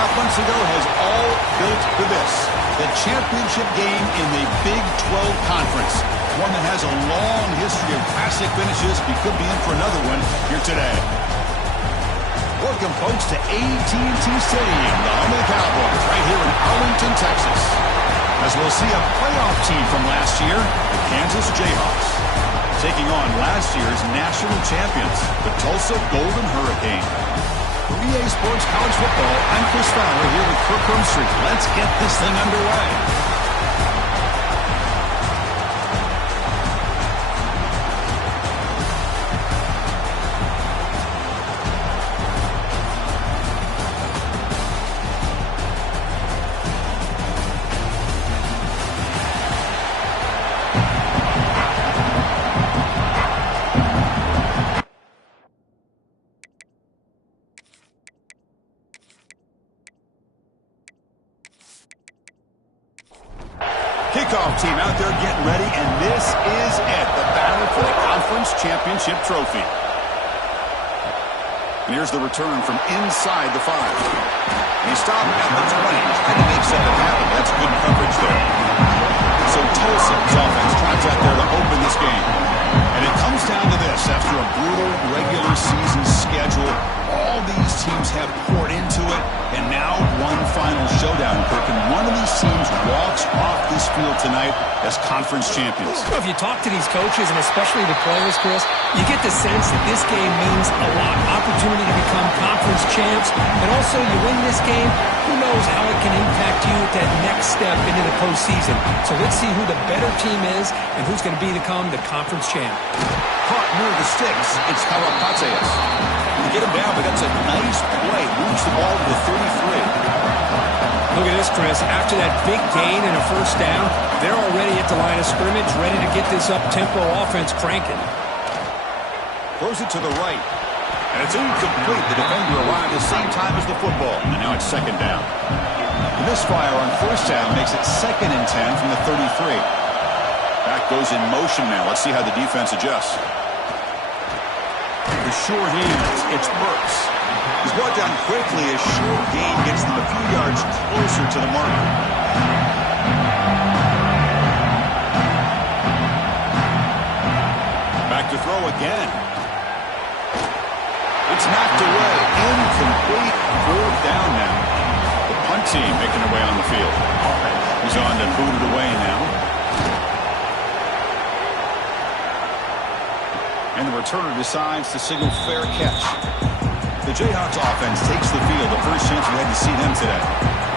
2.5 months ago has all built to this. The championship game in the Big 12 Conference. One that has a long history of classic finishes. We could be in for another one here today. Welcome, folks, to AT&T Stadium, the home of the Cowboys, right here in Arlington, Texas. As we'll see a playoff team from last year, the Kansas Jayhawks, taking on last year's national champions, the Tulsa Golden Hurricanes. For EA Sports College Football, I'm Chris Fowler here with Kirk Street. Let's get this thing underway. Kickoff team out there getting ready, and this is it, the battle for the Conference Championship trophy. And here's the return from inside the 5. And he stopped at the 20, trying to make something happen. That's good coverage there. So Tulsa's offense tries out there to open this game. And it comes down to this. After a brutal regular season schedule, all these teams have poured into it, and now one final showdown, Kirk. And one of these teams walks off this field tonight as conference champions. Well, if you talk to these coaches, and especially the players, Chris, you get the sense that this game means a lot. Opportunity to become conference champs, and also you win this game, who knows how it can impact you at that next step into the postseason. So let's see who the better team is and who's going to become the conference champ. Caught near the sticks, it's Kalapateas. To get him down, but that's a nice play. Moves the ball to the 33. Look at this, Chris. After that big gain and a first down, they're already at the line of scrimmage, ready to get this up-tempo offense cranking. Throws it to the right. And it's incomplete. The defender arrived at the same time as the football. And now it's second down. The misfire on first down makes it 2nd and 10 from the 33. Back goes in motion now. Let's see how the defense adjusts. The sure hands, it's Burks. He's brought down quickly as short gain gets them a few yards closer to the mark. Back to throw again. It's knocked away. Incomplete. 4th down now. The punt team making their way on the field. He's on to boot it away now. And the returner decides to signal fair catch. The Jayhawks offense takes the field. The first chance we had to see them today.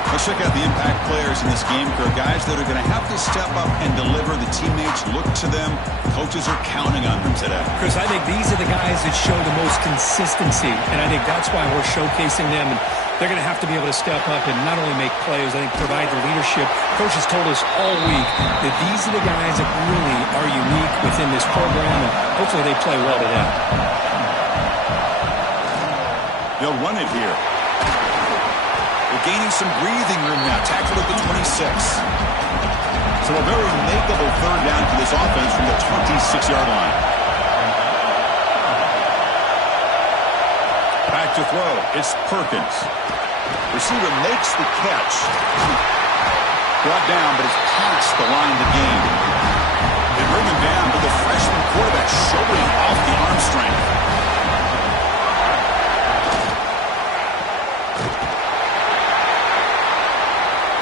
Let's check out the impact players in this game, Kirk. Guys that are going to have to step up and deliver. The teammates look to them. Coaches are counting on them today. Chris, I think these are the guys that show the most consistency, and I think that's why we're showcasing them. And they're going to have to be able to step up and not only make plays, I think provide the leadership. Coaches told us all week that these are the guys that really are unique within this program, and hopefully they play well today. They'll run it here. They're gaining some breathing room now. Tackled at the 26. So a very makeable 3rd down for this offense from the 26-yard line. Back to throw. It's Perkins. Receiver makes the catch. Brought down, but it's past the line to gain. They bring him down, but the freshman quarterback showing off the arm strength.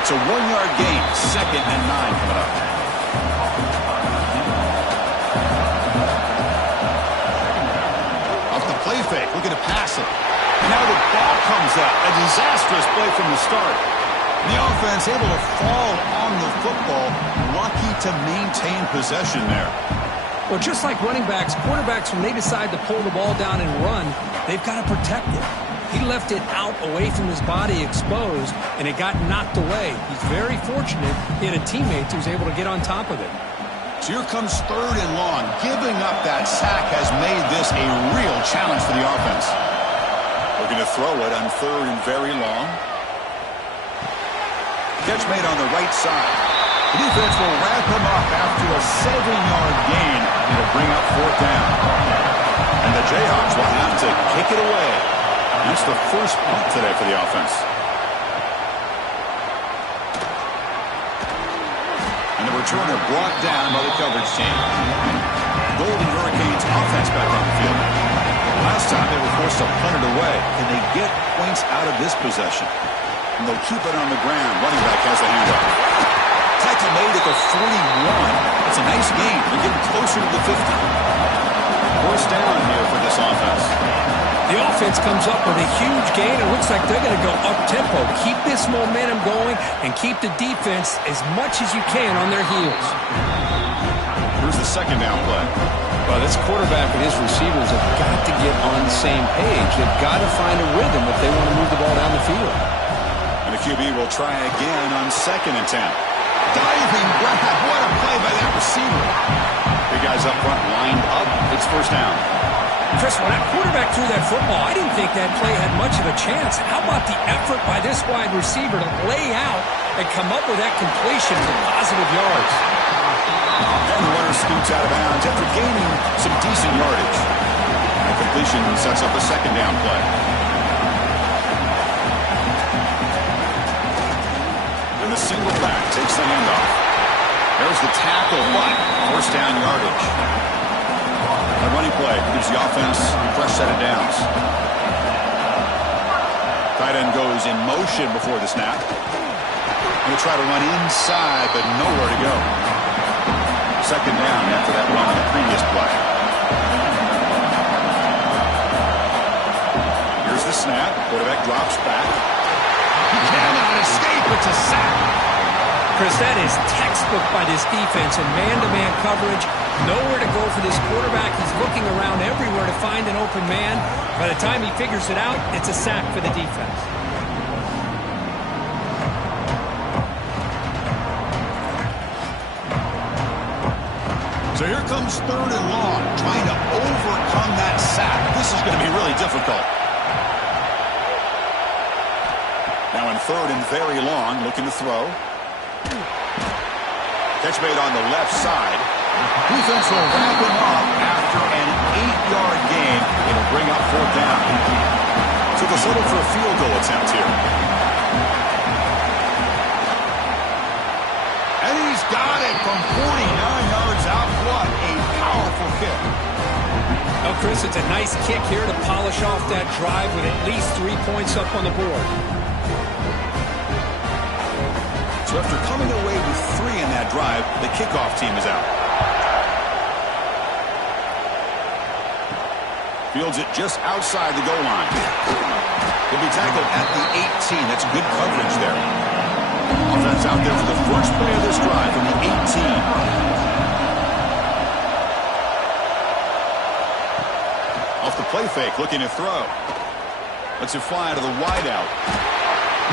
It's a 1-yard gain. 2nd and 9 coming up. Off the play fake. Looking to pass it. And now the ball comes out. A disastrous play from the start. And the offense able to fall on the football. Lucky to maintain possession there. Well, just like running backs, quarterbacks, when they decide to pull the ball down and run, they've got to protect it. He left it out away from his body exposed, and it got knocked away. He's very fortunate he had a teammate who was able to get on top of it. So here comes 3rd and long. Giving up that sack has made this a real challenge for the offense. Looking to throw it on 3rd and very long. Catch made on the right side. The defense will wrap him up after a 7-yard gain to bring up 4th down. And the Jayhawks will have to kick it away. That's the first punt today for the offense. returner brought down by the coverage team. Golden Hurricanes offense back on the field. Last time they were forced to punt it away. Can they get points out of this possession? And they'll keep it on the ground. Running back has the handoff. Tackle made at the 41. It's a nice gain. They're getting closer to the 50. First down here for this offense. The offense comes up with a huge gain. It looks like they're going to go up-tempo. Keep this momentum going and keep the defense as much as you can on their heels. Here's the second down play. Well, this quarterback and his receivers have got to get on the same page. They've got to find a rhythm if they want to move the ball down the field. And the QB will try again on 2nd and 10. Diving grab. What a play by that receiver. Big guys up front lined up. It's first down. Chris, when that quarterback threw that football, I didn't think that play had much of a chance. How about the effort by this wide receiver to lay out and come up with that completion for positive yards? And the runner scoots out of bounds after gaining some decent yardage. And the completion sets up a second down play. And the single back takes the handoff. There's the tackle, but first down yardage. A running play gives the offense a fresh set of downs. Tight end goes in motion before the snap. He'll try to run inside, but nowhere to go. Second down after that run on the previous play. Here's the snap. Quarterback drops back. He cannot escape. It's a sack. Chris, that is textbook by this defense and man-to-man coverage. Nowhere to go for this quarterback. He's looking around everywhere to find an open man. By the time he figures it out, it's a sack for the defense. So here comes 3rd and long, trying to overcome that sack. This is going to be really difficult. Now in 3rd and very long, looking to throw. Catch made on the left side. Defense will wrap him up after an 8-yard gain. It'll bring up 4th down. So they'll settle for a field goal attempt here. And he's got it from 49 yards out. What a powerful kick. Well, Chris, it's a nice kick here to polish off that drive with at least 3 points up on the board. So after coming away with 3 in that drive, the kickoff team is out. Fields it just outside the goal line. He'll be tackled at the 18. That's good coverage there. Offense out there for the first play of this drive from the 18. Off the play fake, looking to throw. Lets it fly to the wideout.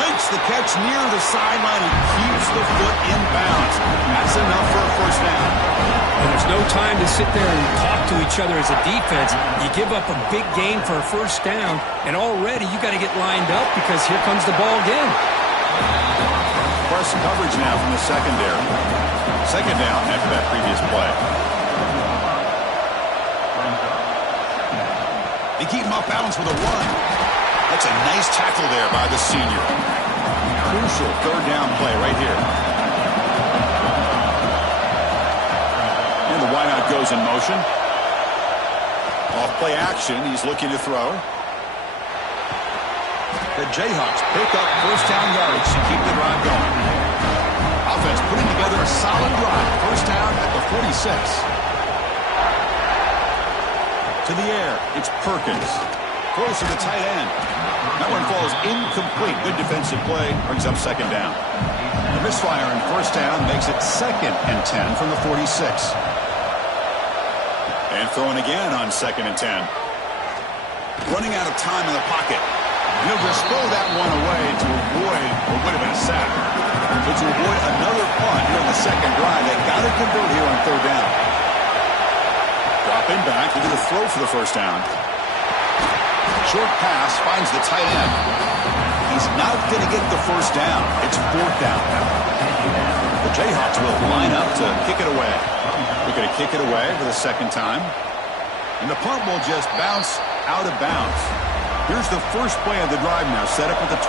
Makes the catch near the sideline and keeps the foot in bounds. That's enough for a first down. And there's no time to sit there and talk to each other as a defense. You give up a big gain for a first down, and already you got to get lined up because here comes the ball again. Press coverage now from the secondary. Second down after that previous play. They keep him off balance with a run. That's a nice tackle there by the senior. Crucial 3rd down play right here. And the wideout goes in motion. Off play action, he's looking to throw. The Jayhawks pick up first down yardage to keep the drive going. Offense putting together a solid drive. First down at the 46. To the air, it's Perkins. Throws to the tight end. That one falls incomplete. Good defensive play. Brings up second down. The misfire in first down makes it 2nd and 10 from the 46. And throwing again on 2nd and 10. Running out of time in the pocket. He'll just throw that one away to avoid what would have been a sack. But to avoid another punt here in the second drive, they got to convert here on 3rd down. Dropping back, looking to throw for the first down. Short pass finds the tight end. He's not going to get the first down. It's 4th down. The Jayhawks will line up to kick it away. They're going to kick it away for the second time. And the punt will just bounce out of bounds. Here's the first play of the drive now, set up at the 24.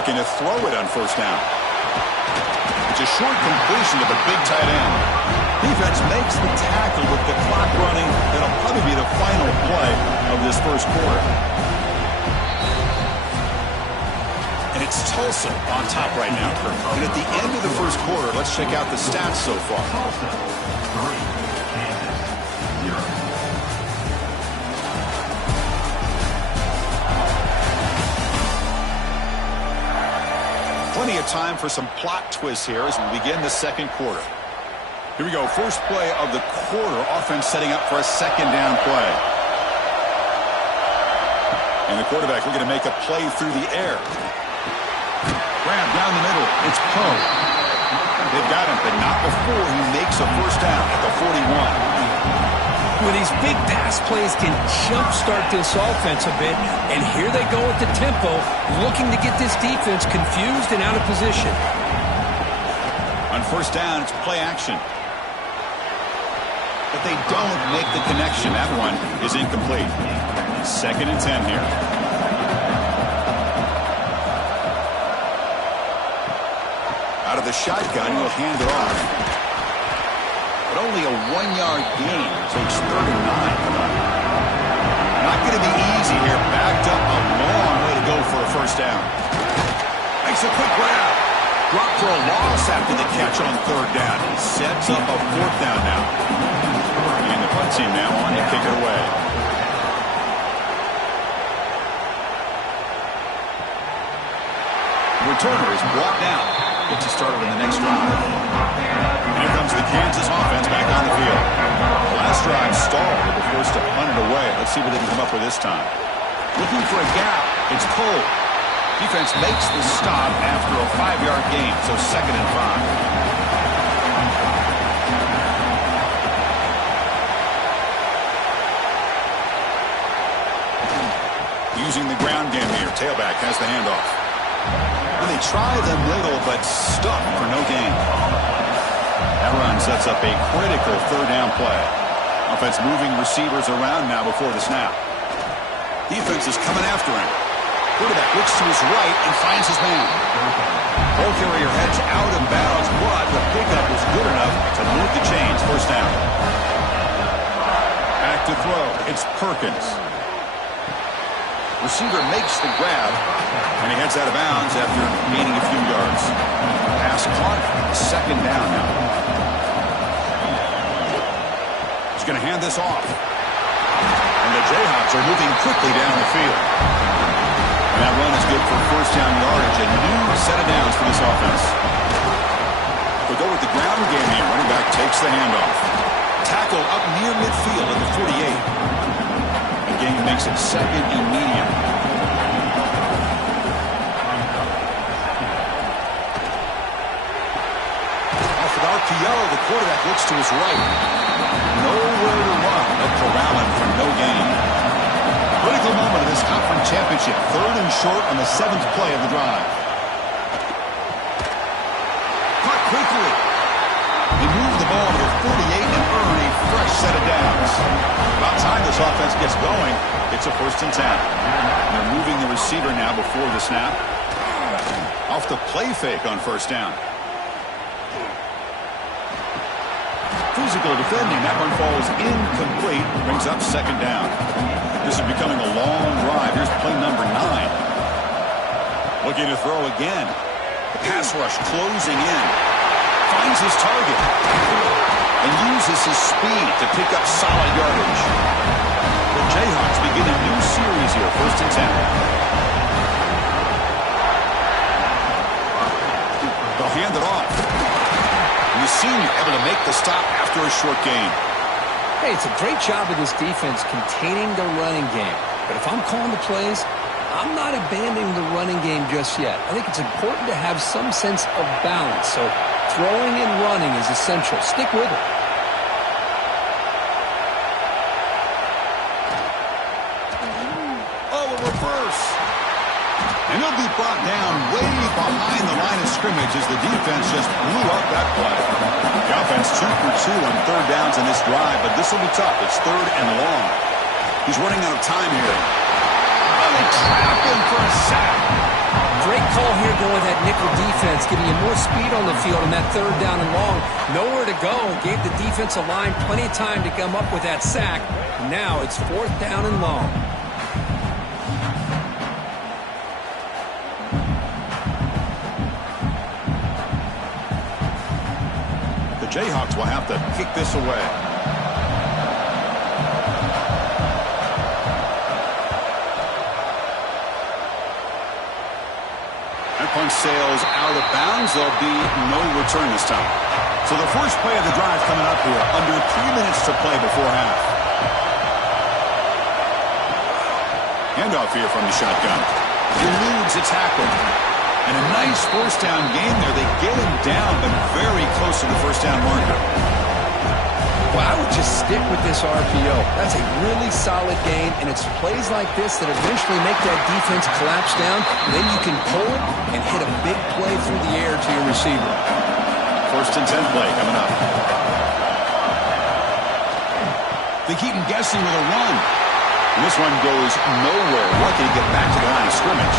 Looking to throw it on first down. It's a short completion to the big tight end. Defense makes the tackle with the clock running. That'll probably be the final play of this first quarter. And it's Tulsa on top right now. And at the end of the first quarter, let's check out the stats so far. Tulsa 3, Kansas 0. Plenty of time for some plot twists here as we begin the second quarter. Here we go. First play of the quarter. Offense setting up for a second down play. And the quarterback looking to make a play through the air. Grab down the middle. It's Poe. They've got him, but not before he makes a first down at the 41. Well, these big pass plays can jumpstart this offense a bit, and here they go at the tempo, looking to get this defense confused and out of position. On first down, it's play action. But they don't make the connection. That one is incomplete. 2nd and 10 here. Out of the shotgun, he'll hand it off. But only a 1-yard gain, so it's 3rd and 9. Not going to be easy here. Backed up a long way to go for a first down. Makes a quick grab. Dropped for a loss after the catch on 3rd down. Sets up a 4th down now. And the punt team now on to kick it away. Returner is brought down. Gets you started in the next drive. And here comes the Kansas offense back on the field. The last drive stalled. They were forced to punt it away. Let's see what they can come up with this time. Looking for a gap. It's Cole. Defense makes the stop after a 5-yard gain, so 2nd and 5. Using the ground game here. Tailback has the handoff. And they try the middle, but stuck for no gain. That run sets up a critical 3rd down play. Offense moving receivers around now before the snap. Defense is coming after him. Quarterback looks to his right and finds his man. Ball carrier heads out of bounds, but the pickup was good enough to move the chains. First down. Back to throw. It's Perkins. Receiver makes the grab, and he heads out of bounds after gaining a few yards. Pass caught, 2nd down now. He's going to hand this off. And the Jayhawks are moving quickly down the field. And that run is good for first down yardage. A new set of downs for this offense. We'll go with the ground game here. Running back takes the handoff. Tackle up near midfield at the 48. Game makes it 2nd and medium. Off an RPO, the quarterback looks to his right. Nowhere to run. They'll corral him for no gain. Critical moment of this conference championship. 3rd and short on the 7th play of the drive. Caught quickly. They move the ball to the 48 and earn a fresh set of downs. About time this offense gets going. It's a 1st and 10. And they're moving the receiver now before the snap. Off the play fake on first down. Physical defending. That one falls incomplete. Brings up 2nd down. This is becoming a long drive. Here's play number 9. Looking to throw again. The pass rush closing in. Finds his target and uses his speed to pick up solid yardage. The Jayhawks begin a new series here, 1st and 10. They'll hand it off. And the senior able to make the stop after a short gain. Hey, it's a great job of this defense containing the running game. But if I'm calling the plays, I'm not abandoning the running game just yet. I think it's important to have some sense of balance. So throwing and running is essential. Stick with it. Oh, a reverse. And he'll be brought down way behind the line of scrimmage as the defense just blew up that play. The offense 2 for 2 on 3rd downs in this drive, but this will be tough. It's 3rd and long. He's running out of time here. Oh, they trap him for a sack. Great call here going with that nickel defense, giving you more speed on the field on that third down and long. Nowhere to go. Gave the defensive line plenty of time to come up with that sack. And now it's fourth down and long. The Jayhawks will have to kick this away. Punch sails out of bounds. There'll be no return this time. So the first play of the drive coming up here. Under 3 minutes to play before half. Handoff here from the shotgun. Eludes a tackle. And a nice first down gain there. They get him down, but very close to the first down marker. Well, I would just stick with this RPO. That's a really solid gain, and it's plays like this that eventually make that defense collapse down. Then you can pull and hit a big play through the air to your receiver. First and 10 play coming up. They keep him guessing with a run. And this one goes nowhere. Lucky to get back to the line of scrimmage.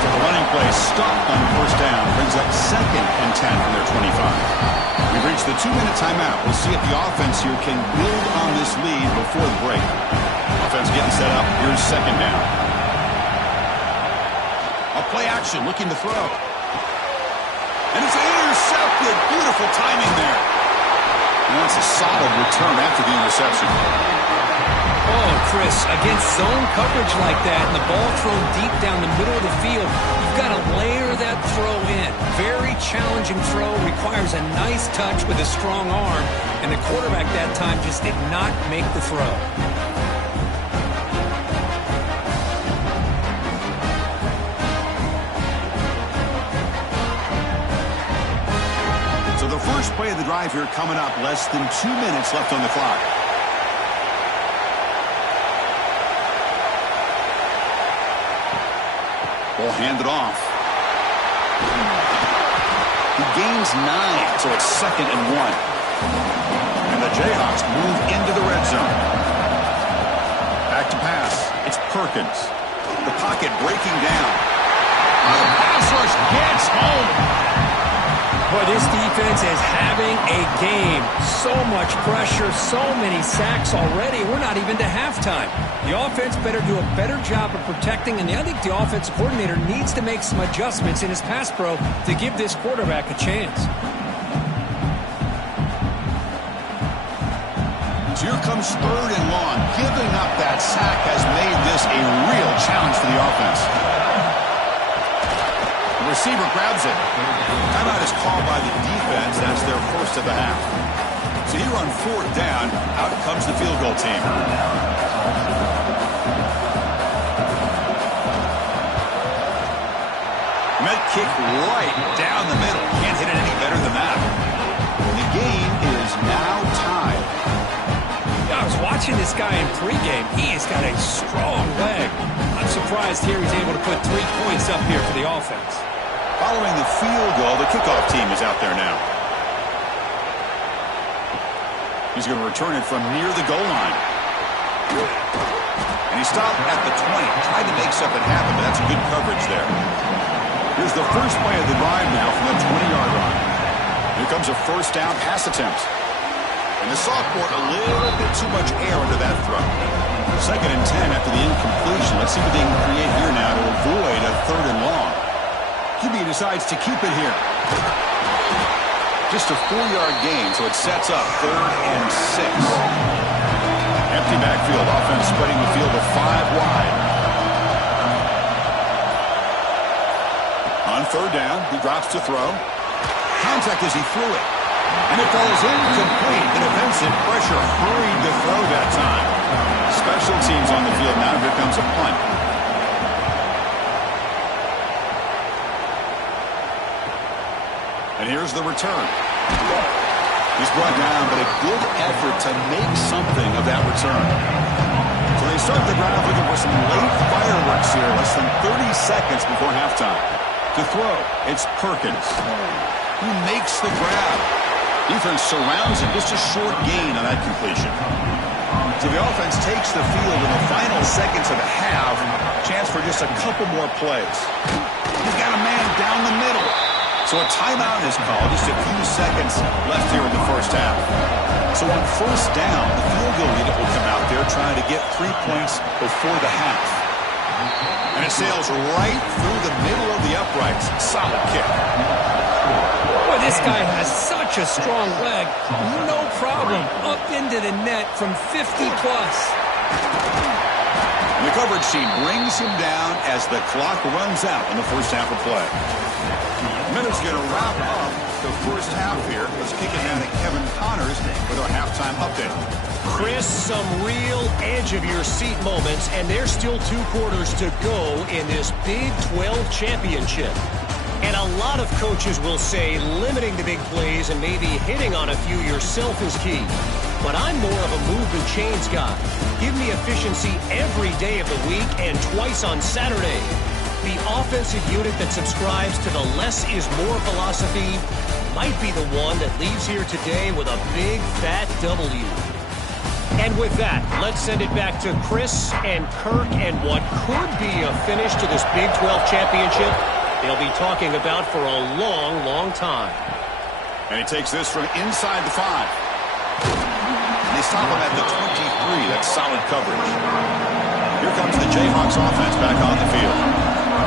So the running play stopped on first down. Brings up second and 10 from their 25. We've reached the 2-minute timeout. We'll see if the offense here can build on this lead before the break. Offense getting set up. Here's second down. A play action, looking to throw. And it's intercepted. Beautiful timing there. And that's a solid return after the interception. Oh, Chris, against zone coverage like that and the ball thrown deep down the middle of the field, you've got to layer that throw in. Very challenging throw, requires a nice touch with a strong arm, and the quarterback that time just did not make the throw. So the first play of the drive here coming up, less than 2 minutes left on the clock. Ball handed off. He gains 9, so it's second and 1. And the Jayhawks move into the red zone. Back to pass. It's Perkins. The pocket breaking down. The pass rush gets home. Boy, this defense is having a game. So much pressure, so many sacks already. We're not even to halftime. The offense better do a better job of protecting, and I think the offensive coordinator needs to make some adjustments in his pass pro to give this quarterback a chance. So here comes third and long. Giving up that sack has made this a real challenge for the offense. The receiver grabs it. Timeout is called by the defense. That's their first of the half. So here on fourth down, out comes the field goal team. Met kick right down the middle. Can't hit it any better than that. The game is now tied. Yeah, I was watching this guy in pregame. He has got a strong leg. I'm surprised here he's able to put 3 points up here for the offense. Following the field goal, the kickoff team is out there now. He's going to return it from near the goal line. And he stopped at the 20. Tried to make something happen, but that's good coverage there. Here's the first play of the drive now from the 20-yard line. Here comes a first down pass attempt. And the sophomore a little bit too much air under that throw. Second and 10 after the incompletion. Let's see what they can create here now to avoid a third and long. QB decides to keep it here. Just a 4-yard gain, so it sets up third and 6. Empty backfield. Offense spreading the field to 5 wide. On third down, he drops to throw. Contact as he threw it. And it falls incomplete. The defensive pressure hurried to throw that time. Special teams on the field now. Here comes a punt. And here's the return. He's brought down, but a good effort to make something of that return. So they start the drive looking for some late fireworks here. Less than 30 seconds before halftime. To throw, it's Perkins. Who makes the grab. Defense surrounds him. Just a short gain on that completion. So the offense takes the field in the final seconds of the half. Chance for just a couple more plays. You've got a man down the middle. So a timeout is called. Just a few seconds left here in the first half. So on first down, the field goal unit will come out there trying to get 3 points before the half. And it sails right through the middle of the uprights. Solid kick. Boy, this guy has such a strong leg. No problem. Up into the net from 50+. And the coverage team brings him down as the clock runs out in the first half of play. Minute's going to wrap up the first half here. Let's kick it down to Kevin Connors with our halftime update. Chris, some real edge-of-your-seat moments, and there's still 2 quarters to go in this Big 12 championship. And a lot of coaches will say limiting the big plays and maybe hitting on a few yourself is key. But I'm more of a move and chains guy. Give me efficiency every day of the week and twice on Saturday. The offensive unit that subscribes to the less is more philosophy might be the one that leaves here today with a big, fat W. And with that, let's send it back to Chris and Kirk and what could be a finish to this Big 12 championship they'll be talking about for a long, long time. And he takes this from inside the 5. And they stop him at the 23. That's solid coverage. Here comes the Jayhawks offense back on the field.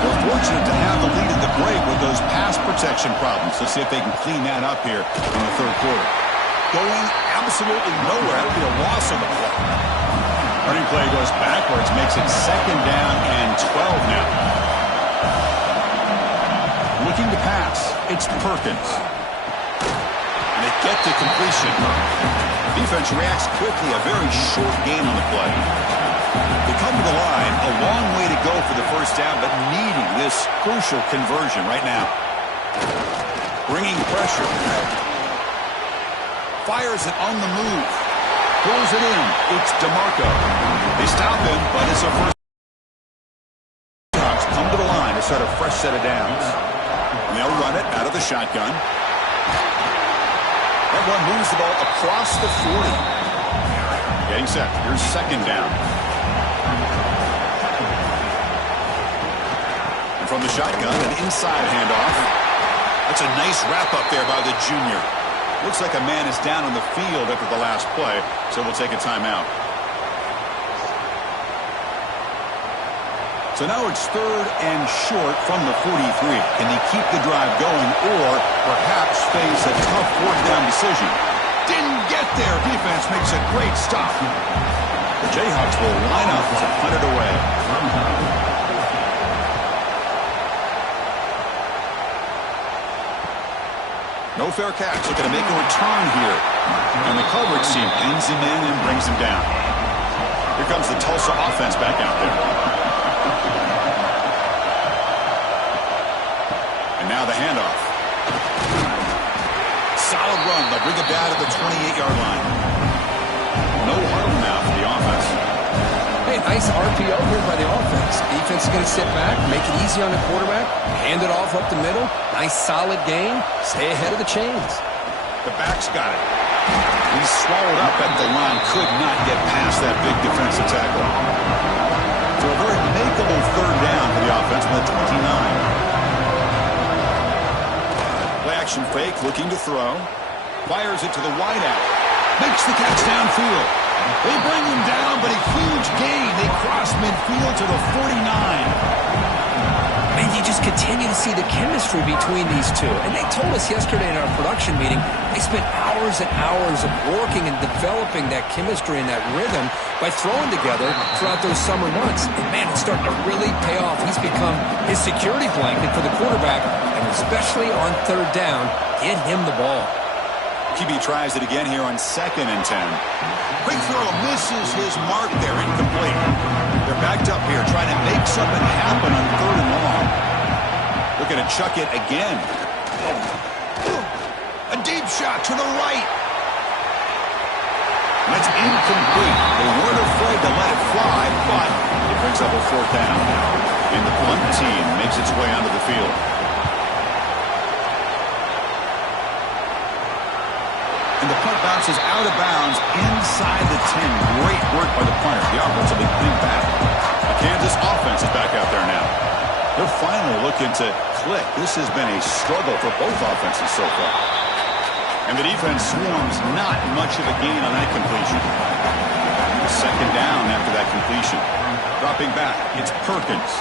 They're fortunate to have the lead in the break with those pass protection problems. Let's see if they can clean that up here in the third quarter. Going absolutely nowhere. That would be a loss of the play. Running play goes backwards, makes it second down and 12 now. Looking to pass. It's Perkins. And they get to completion. Defense reacts quickly. A very short game on the play. They come to the line, a long way to go for the first down, but needing this crucial conversion right now. Bringing pressure. Fires it on the move. Pulls it in. It's DeMarco. They stop him, but it's a first. Come to the line to start a fresh set of downs. And they'll run it out of the shotgun. That one moves the ball across the 40. Getting set. Here's second down. And from the shotgun, an inside handoff. That's a nice wrap up there by the junior. Looks like a man is down on the field after the last play, so we'll take a timeout. So now it's third and short from the 43. Can they keep the drive going or perhaps face a tough fourth down decision? Didn't get there. Defense makes a great stop. The Jayhawks will line up to punt it away. No fair catch. Looking to make a return here. And the coverage team pins him in and brings him down. Here comes the Tulsa offense back out there. And now the handoff. Solid run. They'll bring it down to the 28-yard line. No huddle now for the offense. Hey, nice RPO here by the offense. Defense is going to sit back, make it easy on the quarterback, hand it off up the middle. Nice solid game. Stay ahead of the chains. The back's got it. He's swallowed up at the line. Could not get past that big defensive tackle. So a very makeable third down for the offense from the 29. Play action fake, looking to throw. Fires it to the wideout. Makes the catch downfield. They bring him down, but a huge gain. They cross midfield to the 49. Man, you just continue to see the chemistry between these two. And they told us yesterday in our production meeting, they spent hours and hours of working and developing that chemistry and that rhythm by throwing together throughout those summer months. And man, it's starting to really pay off. He's become his security blanket for the quarterback, and especially on third down, get him the ball. QB tries it again here on 2nd and 10. Quick throw misses his mark there, incomplete. They're backed up here trying to make something happen on 3rd and long. Looking to chuck it again. A deep shot to the right. That's incomplete. They weren't afraid to let it fly, but it brings up a 4th down. And the punt team makes its way onto the field. And the punt bounces out of bounds inside the 10. Great work by the punter. The offense will be pinned back. The Kansas offense is back out there now. They're finally finally looking to click. This has been a struggle for both offenses so far. And the defense swarms not much of a gain on that completion. Second down after that completion. Dropping back, it's Perkins.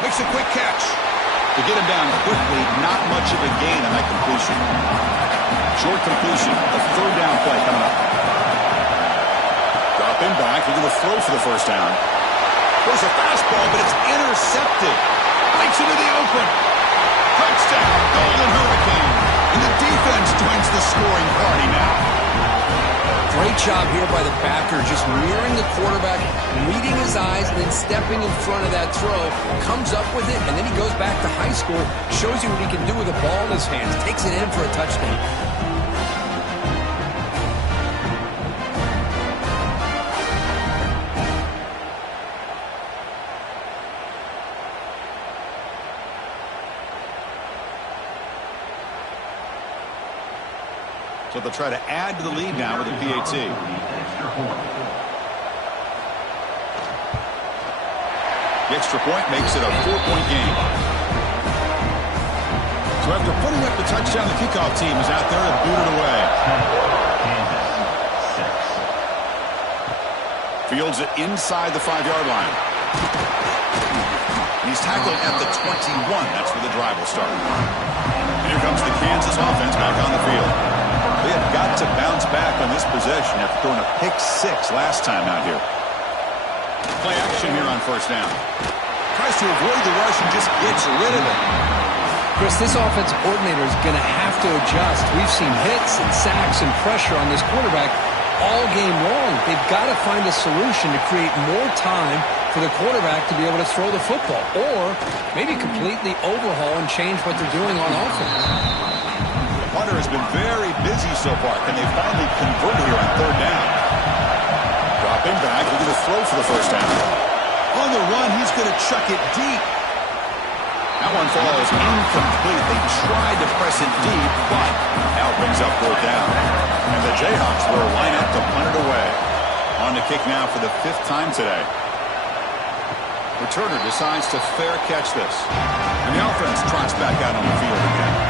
Makes a quick catch. To get him down quickly, not much of a gain on that completion. Short completion, a third down play coming up. Dropping back, looking to throw for the first down. There's a fastball, but it's intercepted. Breaks into the open. Touchdown, Golden Hurricane. And the defense joins the scoring party now. Great job here by the backer, just mirroring the quarterback, reading his eyes, and then stepping in front of that throw. Comes up with it, and then he goes back to high school, shows you what he can do with the ball in his hands, takes it in for a touchdown. So they'll try to add to the lead now with a PAT. The extra point makes it a 4-point game. So after putting up the touchdown, the kickoff team is out there to boot it away. Fields it inside the 5-yard line. And he's tackled at the 21. That's where the drive will start. And here comes the Kansas offense back on the field. They have got to bounce back on this possession after throwing a pick-6 last time out here. Play action here on first down. Tries to avoid the rush and just gets rid of it. Chris, this offensive coordinator is going to have to adjust. We've seen hits and sacks and pressure on this quarterback all game long. They've got to find a solution to create more time for the quarterback to be able to throw the football, or maybe completely overhaul and change what they're doing on offense. Hunter has been very busy so far. Can they finally convert here on third down? Dropping back, looking to throw for the first down. On the run, he's going to chuck it deep. That one falls incomplete. They tried to press it deep, but now brings up fourth down. And the Jayhawks will line up to punt it away. On the kick now for the 5th time today. Returner decides to fair catch this. And the offense trots back out on the field again.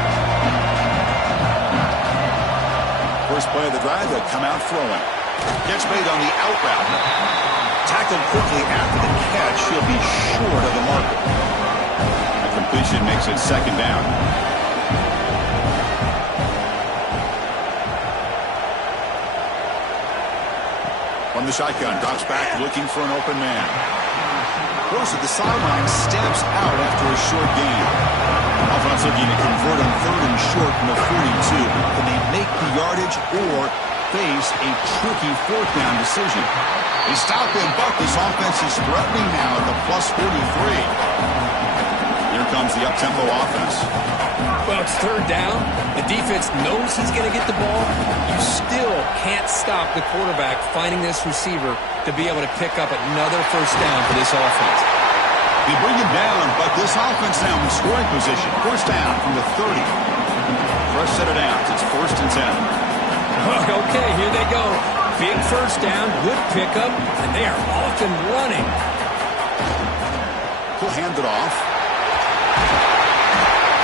First play of the drive, they'll come out throwing. Catch made on the out route. Tackled quickly after the catch. He'll be short of the marker. The completion makes it second down. From the shotgun, drops back, looking for an open man. Goes to the sideline, steps out after a short gain. Offense looking to convert on third and short from the 42. Can they make the yardage or face a tricky fourth down decision? They stop him, but this offense is threatening now at the plus 43. Here comes the up-tempo offense. Well, it's third down. The defense knows he's going to get the ball. You still can't stop the quarterback finding this receiver to be able to pick up another first down for this offense. They bring him down, but this offense now in scoring position. First down from the 30. Fresh set of downs. It's 1st and 10. Okay, here they go. Big first down, good pickup, and they are off and running. He'll hand it off.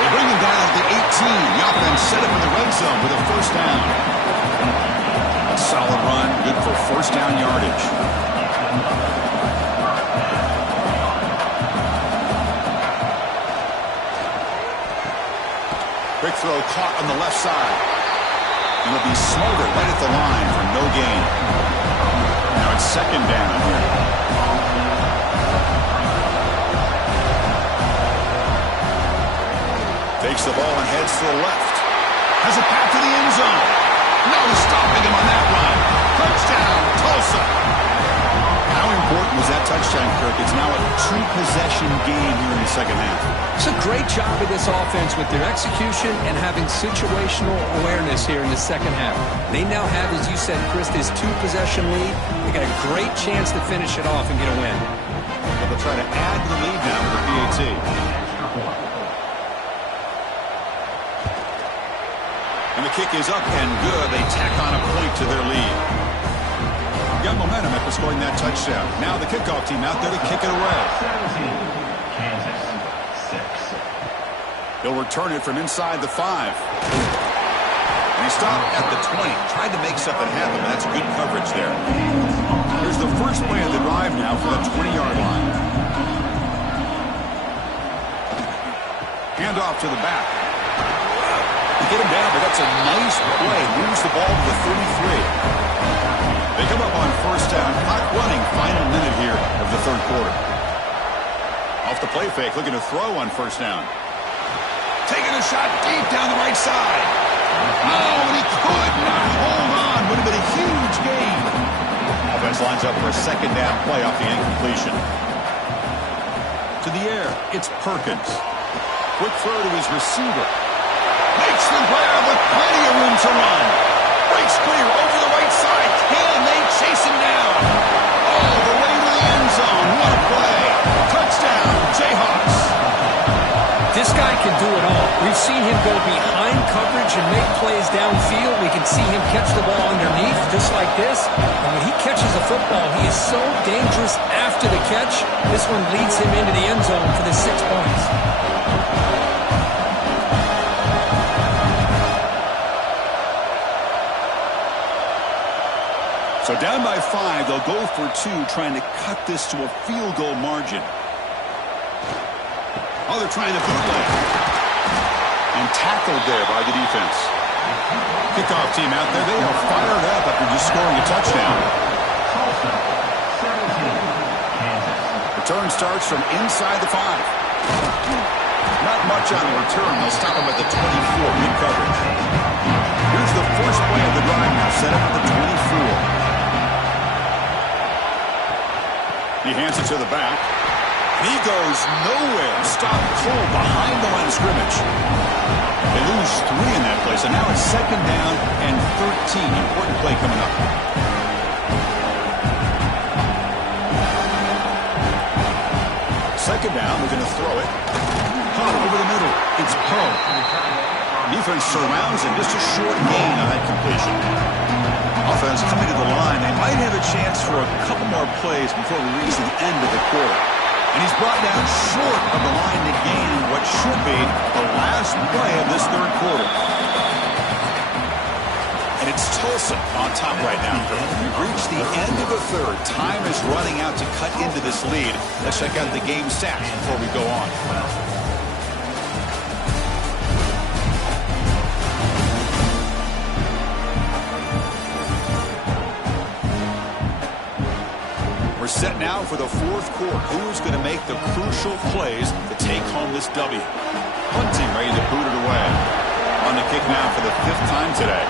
They bring him down at the 18. The offense set up in the red zone with a first down. A solid run, good for first down yardage. Quick throw caught on the left side. And it'll be smothered right at the line for no gain. Now it's second down here. Takes the ball and heads to the left. Has a path to the end zone. No stopping him on that run. Touchdown, Tulsa. How important was that touchdown, Kirk? It's now a 2-possession game here in the second half. It's a great job of this offense with their execution and having situational awareness here in the second half. They now have, as you said, Chris, this 2-possession lead. They got a great chance to finish it off and get a win. But they'll try to add to the lead now with the PAT. And the kick is up and good. They tack on a point to their lead. Got momentum after scoring that touchdown. Now the kickoff team out there to kick it away. 17, Kansas 6. He'll return it from inside the 5. And he stopped at the 20. Tried to make something happen, but that's good coverage there. Here's the first play of the drive now for the 20-yard line. Hand off to the back. They get him down, but that's a nice play. Moves the ball to the 33. They come up on first down. Clock running. Final minute here of the third quarter. Off the play fake, looking to throw on first down. Taking a shot deep down the right side. Oh, and he could not hold on. Would have been a huge gain. Offense lines up for a second down play off the incompletion. To the air, it's Perkins. Quick throw to his receiver. Makes the grab with plenty of room to run. Breaks clear over the right side. Can they chase him down? All the way to the end zone. What a play. Touchdown, Jayhawks. This guy can do it all. We've seen him go behind coverage and make plays downfield. We can see him catch the ball underneath, just like this. And when he catches the football, he is so dangerous after the catch. This one leads him into the end zone for the 6 points. So down by 5, they'll go for 2, trying to cut this to a field goal margin. Oh, they're trying to bootleg. And tackled there by the defense. Kickoff team out there. They are fired up after just scoring a touchdown. Tulsa, 17, Kansas. Return starts from inside the 5. Not much on the return. They'll stop him at the 24. Good coverage. Here's the first play of the drive now. Set up at the 24. He hands it to the back. He goes nowhere. Stopped cold behind the line of scrimmage. They lose 3 in that place, and now it's second down and 13. Important play coming up. Second down, they're going to throw it. Poe over the middle. It's Poe. Defense surrounds him. Just a short gain on that completion. Offense coming to the line. They might have a chance for a couple more plays before we reach the end of the quarter. And he's brought down short of the line to gain what should be the last play of this third quarter. And it's Tulsa on top right now. We've reached the end of the third. Time is running out to cut into this lead. Let's check out the game stats before we go on. Set now for the fourth quarter. Who's going to make the crucial plays to take home this W? Hunting ready to boot it away. On the kick now for the 5th time today.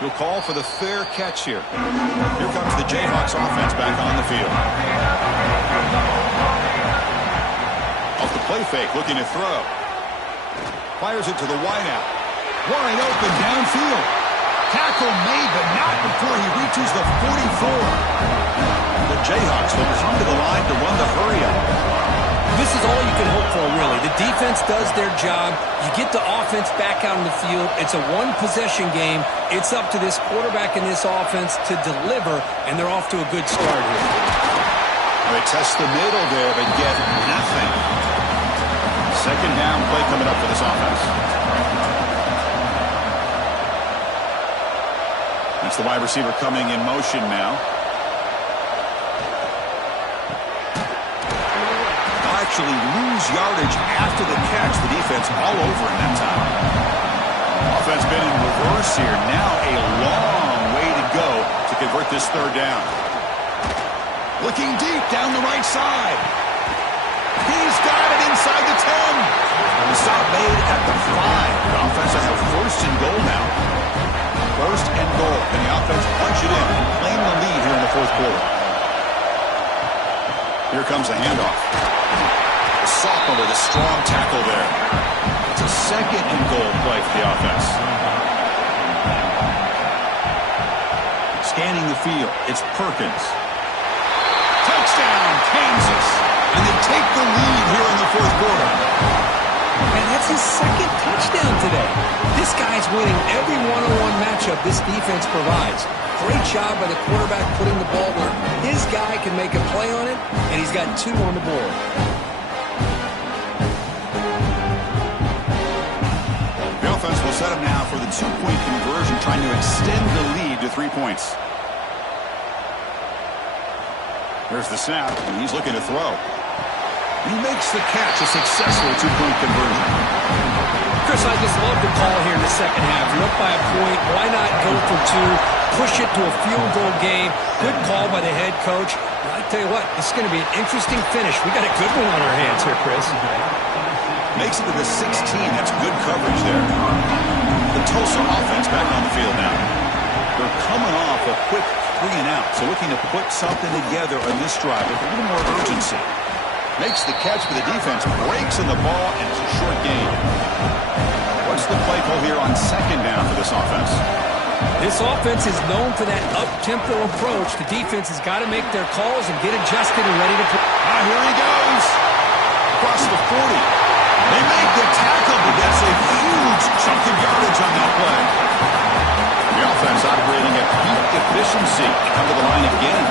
He'll call for the fair catch here. Here comes the Jayhawks offense back on the field. Off the play fake, looking to throw. Fires it to the wideout. Wide open downfield. Tackle made, but not before he reaches the 44. The Jayhawks will come to the line to run the hurry-up. This is all you can hope for, really. The defense does their job. You get the offense back out on the field. It's a one-possession game. It's up to this quarterback and this offense to deliver, and they're off to a good start here. They test the middle there, but get nothing. Second down play coming up for this offense. That's the wide receiver coming in motion now. They'll actually lose yardage after the catch. The defense all over in that time. Offense been in reverse here. Now a long way to go to convert this third down. Looking deep down the right side. He's got it inside the 10. The stop made at the 5. The offense has a first and goal now. First and goal. And the offense punch it in and claim the lead here in the fourth quarter. Here comes the handoff. The sophomore with a strong tackle there. It's a second and goal play for the offense. Scanning the field. It's Perkins. Touchdown, Kansas. And they take the lead here in the fourth quarter. And that's his second touchdown today. This guy's winning every one-on-one matchup this defense provides. Great job by the quarterback putting the ball where his guy can make a play on it, and he's got 2 on the board. The offense will set up now for the 2-point conversion, trying to extend the lead to 3 points. There's the snap, and he's looking to throw. He makes the catch, a successful 2-point conversion. Chris, I just love the call here in the second half. You're up by a point. Why not go for 2, push it to a field goal game? Good call by the head coach. I tell you what, this is going to be an interesting finish. We got a good one on our hands here, Chris. Makes it to the 16. That's good coverage there. The Tulsa offense back on the field now. They're coming off a quick 3-and-out, so looking to put something together on this drive with a little more urgency. Makes the catch for the defense, breaks in the ball, and it's a short gain. What's the play call here on 2nd down for this offense? This offense is known for that up-tempo approach. The defense has got to make their calls and get adjusted and ready to play. Here he goes. Across the 40. They make the tackle, but that's a huge chunk of yardage on that play. The offense operating at peak efficiency. Come to the line again.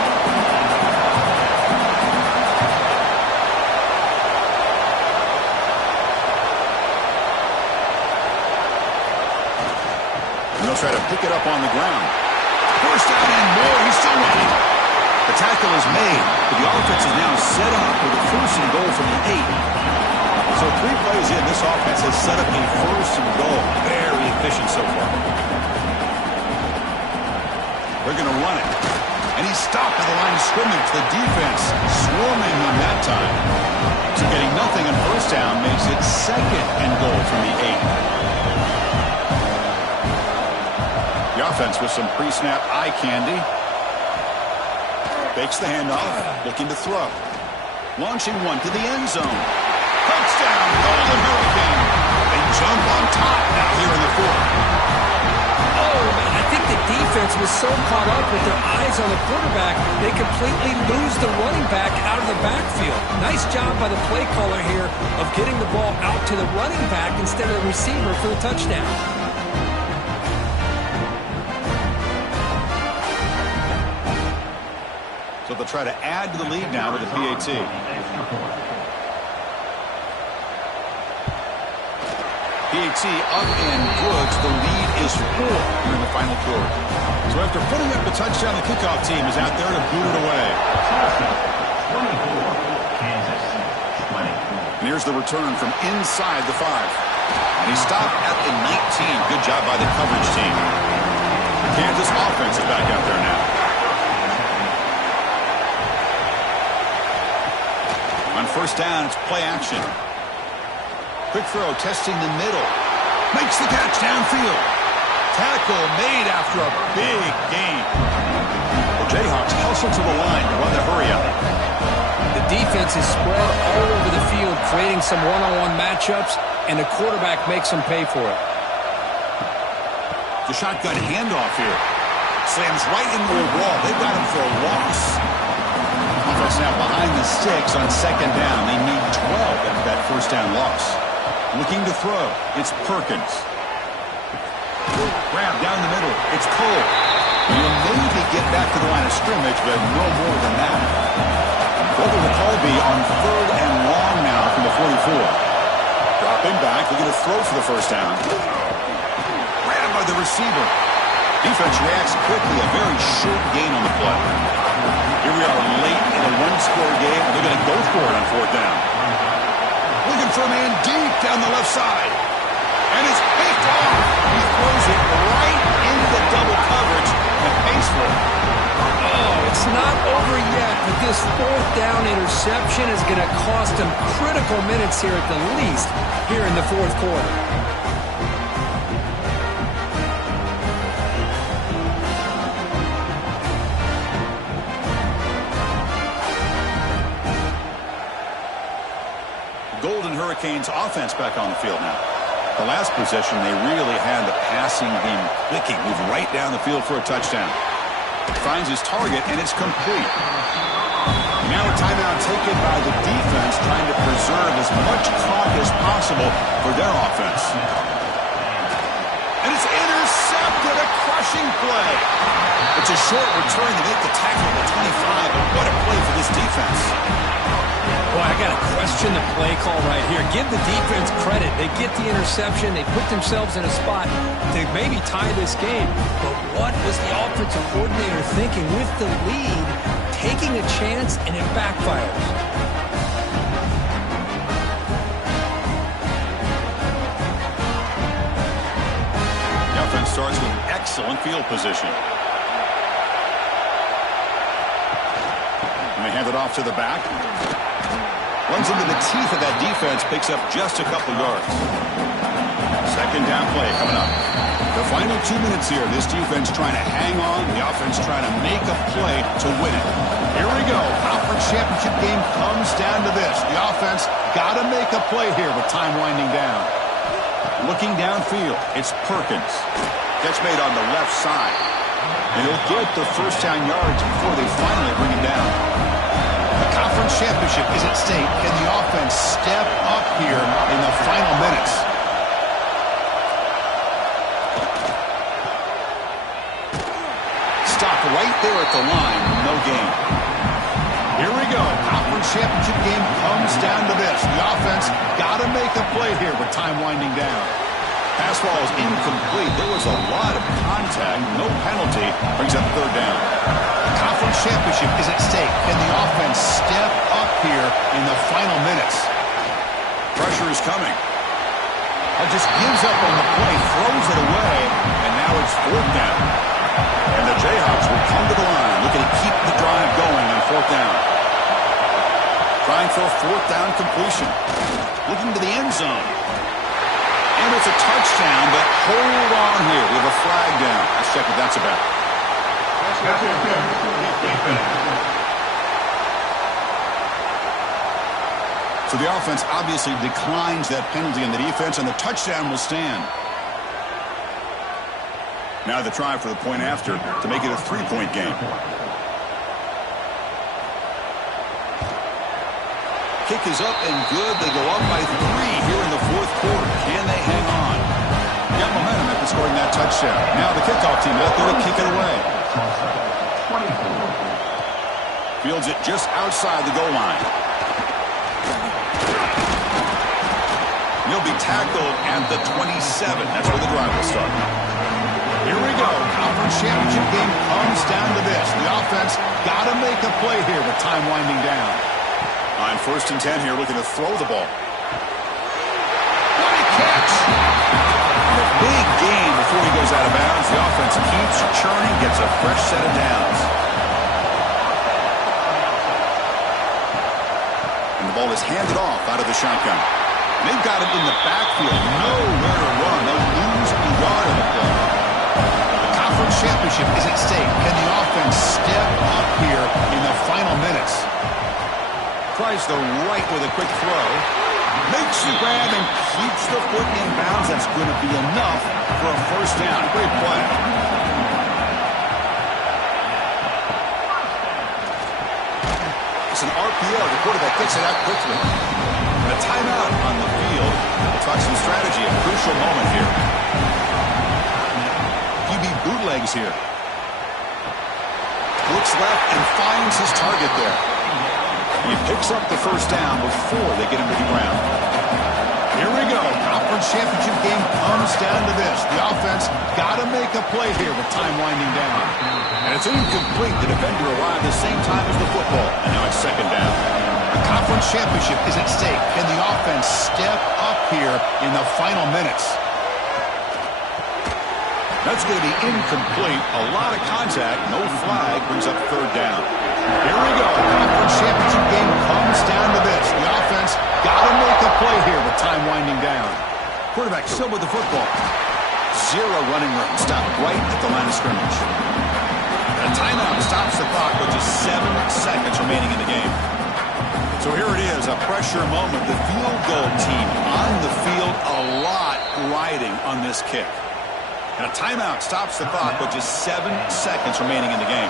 They'll try to pick it up on the ground. First down and more. He's still running. The tackle is made, but the offense is now set up with a 1st and goal from the 8. So 3 plays in, this offense has set up a 1st and goal. Very efficient so far. They're going to run it. And he's stopped at the line of scrimmage. The defense swarming him that time. So getting nothing on 1st down makes it 2nd and goal from the 8. The offense with some pre-snap eye candy. Fakes the handoff, looking to throw. Launching one to the end zone. Touchdown, Golden Hurricane. They jump on top now here in the 4th. Oh, man, I think the defense was so caught up with their eyes on the quarterback, they completely lose the running back out of the backfield. Nice job by the play caller here of getting the ball out to the running back instead of the receiver for the touchdown. So they'll try to add to the lead now with the PAT. PAT up and good. The lead is 4 here in the final quarter. So after putting up the touchdown, the kickoff team is out there to boot it away. Tulsa, 24, Kansas, 20. And here's the return from inside the 5. And he stopped at the 19. Good job by the coverage team. The Kansas offense is back out there now. On 1st down, it's play action. Quick throw, testing the middle. Makes the catch downfield. Tackle made after a big gain. The Jayhawks hustle to the line to run the hurry up. The defense is spread all over the field, creating some one-on-one matchups, and the quarterback makes them pay for it. The shotgun handoff here. Slams right into a wall. They've got him for a loss. Offense now behind the 6 on 2nd down. They need 12 after that 1st down loss. Looking to throw. It's Perkins. Grab down the middle. It's Cole. He'll maybe get back to the line of scrimmage, but no more than that. What will the call be on 3rd and long now from the 44? Dropping back. Looking to throw for the 1st down. Grabbed by the receiver. Defense reacts quickly. A very short gain on the play. Here we are late in a 1-score game, and they're going to go for it on 4th down. Looking for a man deep down the left side. And it's picked off. He throws it right into double coverage and pays for it. Oh, it's not over yet, but this 4th down interception is going to cost him critical minutes here at the least here in the 4th quarter. Golden Hurricanes offense back on the field now. The last possession, they really had the passing game clicking. Moved right down the field for a touchdown. Finds his target, and it's complete. Now a timeout taken by the defense, trying to preserve as much clock as possible for their offense. And it's intercepted, a crushing play. It's a short return to make the tackle at the 25, but what a play for this defense. Boy, I got to question the play call right here. Give the defense credit. They get the interception. They put themselves in a spot to maybe tie this game. But what was the offensive coordinator thinking with the lead, taking a chance, and it backfires? The offense starts with excellent field position. And they hand it off to the back. Runs into the teeth of that defense, picks up just a couple yards. Second down play coming up. The final 2 minutes here. This defense trying to hang on. The offense trying to make a play to win it. Here we go. Conference championship game comes down to this. The offense got to make a play here with time winding down. Looking downfield, it's Perkins. Catch made on the left side. And he'll get the first down yards before they finally bring him down. The conference championship is at stake. Can the offense step up here in the final minutes? Stop right there at the line. No gain. Here we go. Conference championship game comes down to this. The offense got to make a play here with time winding down. Pass ball is incomplete. There was a lot of contact. No penalty. Brings up third down. The conference championship is at stake. Can the offense step up here in the final minutes? Pressure is coming. Just gives up on the play, throws it away, and now it's fourth down. And the Jayhawks will come to the line, looking to keep the drive going on fourth down. Trying for a fourth down completion. Looking to the end zone. And it's a touchdown, but hold on here. We have a flag down. Let's check what that's about. So the offense obviously declines that penalty on the defense, and the touchdown will stand. Now the try for the point after to make it a three-point game. Kick is up and good. They go up by 3 here in the fourth quarter. Can they hang on? Got momentum after scoring that touchdown. Now the kickoff team out there to kick it away. Fields it just outside the goal line. He'll be tackled at the 27. That's where the drive will start. Here we go. Conference championship game comes down to this. The offense got to make a play here with time winding down. On 1st and 10 here, looking to throw the ball. What a catch! And a big gain before he goes out of bounds. The offense keeps churning, gets a fresh set of downs. And the ball is handed off out of the shotgun. And they've got him in the backfield. Nowhere to run. They'll lose a yard of the play. The conference championship is at stake. Can the offense step up here in the final minutes? Tries the right with a quick throw. Makes the grab and keeps the foot in bounds. That's going to be enough for a first down. Great play. It's an RPO. The quarterback gets it out quickly. And a timeout on the field. We'll talk some strategy. A crucial moment here. QB bootlegs here. Looks left and finds his target there. He picks up the first down before they get him to the ground. Here we go. Conference championship game comes down to this. The offense got to make a play here with time winding down. And it's incomplete. The defender arrived the same time as the football. And now it's second down. The conference championship is at stake. Can the offense step up here in the final minutes? That's going to be incomplete. A lot of contact. No flag. Brings up third down. Here we go. Conference championship game comes down to this. The offense got to make a play here with time winding down. Quarterback still with the football. Zero running room. Stopped right at the line of scrimmage. And a timeout stops the clock with just 7 seconds remaining in the game. So here it is, a pressure moment. The field goal team on the field, a lot riding on this kick. And a timeout stops the clock with just 7 seconds remaining in the game.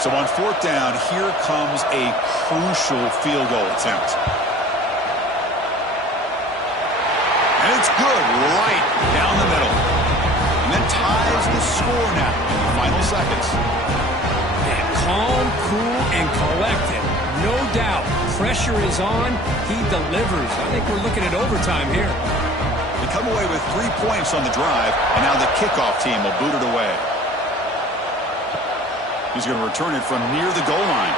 So on fourth down, here comes a crucial field goal attempt. And it's good right down the middle. And then ties the score now in the final seconds. And calm, cool, and collected. No doubt. Pressure is on. He delivers. I think we're looking at overtime here. They come away with 3 points on the drive, and now the kickoff team will boot it away. He's going to return it from near the goal line.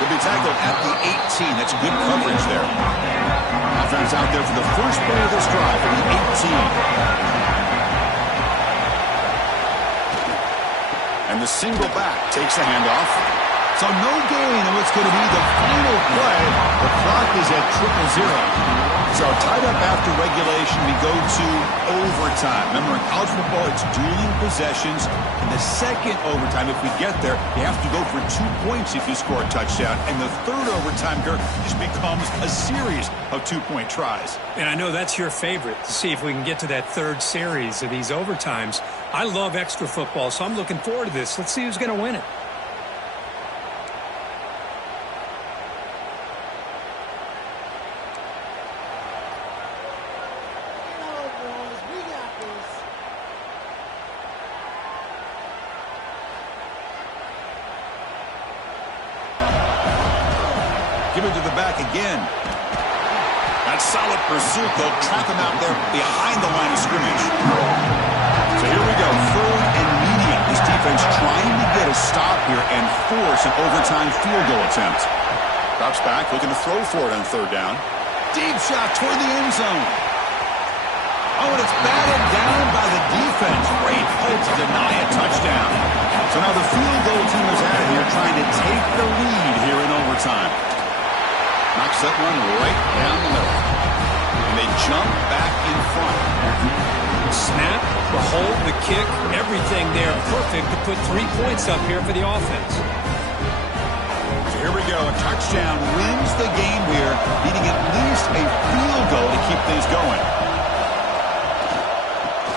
He'll be tackled at the 18. That's good coverage there. Offense out there for the first play of this drive from the 18. And the single back takes the handoff. So no gain in what's going to be the final play. The clock is at 0-0. So tied up after regulation, we go to overtime. Remember, in college football, it's dueling possessions. In the second overtime, if we get there, you have to go for 2 points if you score a touchdown. And the third overtime, Dirk, just becomes a series of 2-point tries. And I know that's your favorite, to see if we can get to that third series of these overtimes. I love extra football, so I'm looking forward to this. Let's see who's going to win it. Give it to the back again. That's solid pursuit. They'll trap him out there behind the line of scrimmage. So here we go. Third and medium. This defense trying to get a stop here and force an overtime field goal attempt. Drops back, looking to throw for it on third down. Deep shot toward the end zone. Oh, and it's batted down by the defense. Great play to deny a touchdown. So now the field goal team is out of here trying to take the lead here in overtime. Knocks that one right down the middle. And they jump back in front. Snap, the hold, the kick, everything there perfect to put 3 points up here for the offense. So here we go. A touchdown wins the game here, needing at least a field goal to keep things going.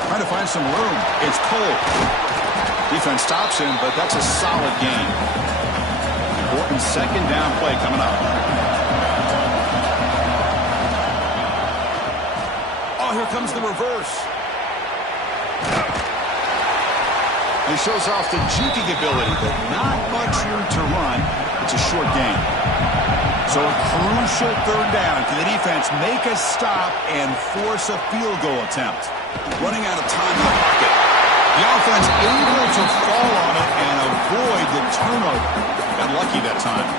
Trying to find some room. It's Cole. Defense stops him, but that's a solid gain. Important second down play coming up. Here comes the reverse. He shows off the juking ability, but not much room to run. It's a short gain. So a crucial third down. Can the defense make a stop and force a field goal attempt? Running out of time in the pocket. The offense able to fall on it and avoid the turnover. Got lucky that time.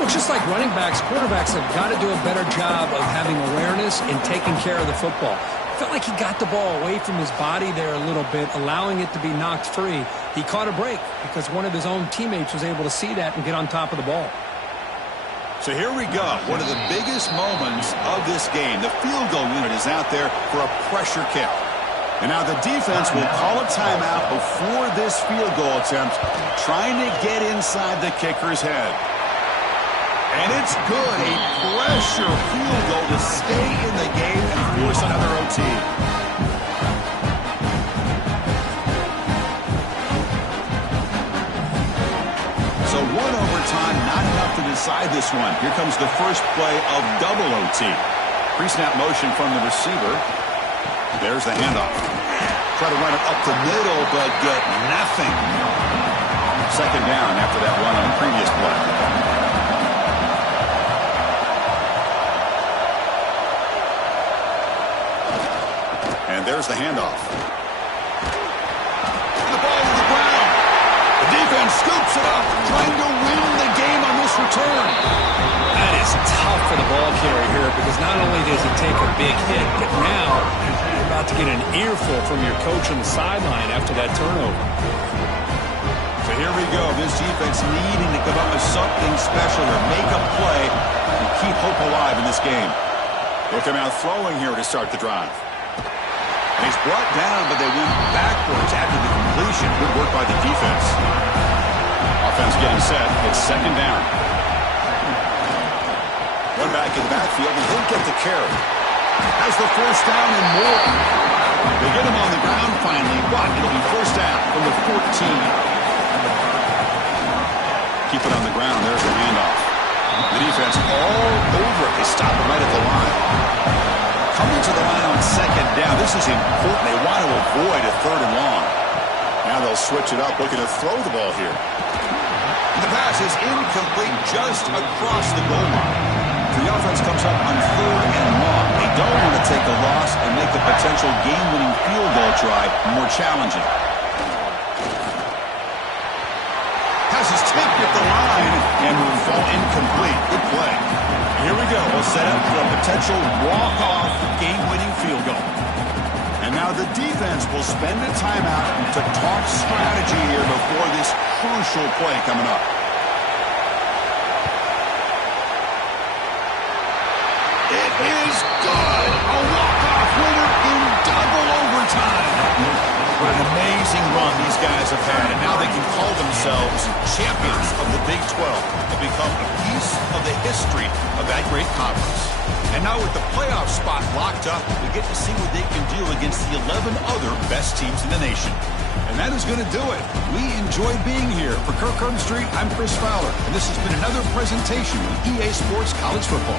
Well, just like running backs, quarterbacks have got to do a better job of having awareness and taking care of the football. Felt like he got the ball away from his body there a little bit, allowing it to be knocked free. He caught a break because one of his own teammates was able to see that and get on top of the ball. So here we go. One of the biggest moments of this game. The field goal unit is out there for a pressure kick. And now the defense will call a timeout before this field goal attempt, trying to get inside the kicker's head. And it's good. A pressure field goal to stay in the game and force another OT. So one overtime, not enough to decide this one. Here comes the first play of double OT. Pre-snap motion from the receiver. There's the handoff. Try to run it up the middle, but get nothing. Second down after that run on the previous play. And there's the handoff. And the ball to the ground. The defense scoops it up, trying to win the game on this return. That is tough for the ball carrier here because not only does he take a big hit, but now you're about to get an earful from your coach on the sideline after that turnover. So here we go. This defense needing to come up with something special to make a play and keep hope alive in this game. They'll come out throwing here to start the drive. And he's brought down, but they went backwards after the completion. Good work by the defense. Offense getting set. It's second down. One back in the backfield, and he'll get the carry. Has the first down and more. They get him on the ground finally, but it'll be first down from the 14. keep it on the ground. There's the handoff. The defense all over it. They stop it right at the line. Coming to the line on second down. This is important. They want to avoid a third and long. Now they'll switch it up, looking to throw the ball here. The pass is incomplete just across the goal line. The offense comes up on third and long. They don't want to take a loss and make the potential game-winning field goal try more challenging. Pass is tipped at the line and will fall incomplete. Good play. Here we go. We'll set up for a potential walk-off game-winning field goal. And now the defense will spend a timeout to talk strategy here before this crucial play coming up. It is good. A walk-off winner in double overtime. What an amazing run these guys have had, and now they can call themselves champions of the Big 12 and become a piece of the history of that great conference. And now with the playoff spot locked up, we get to see what they can do against the 11 other best teams in the nation. And that is going to do it. We enjoyed being here. For Kirk Street, I'm Chris Fowler, and this has been another presentation of EA Sports College Football.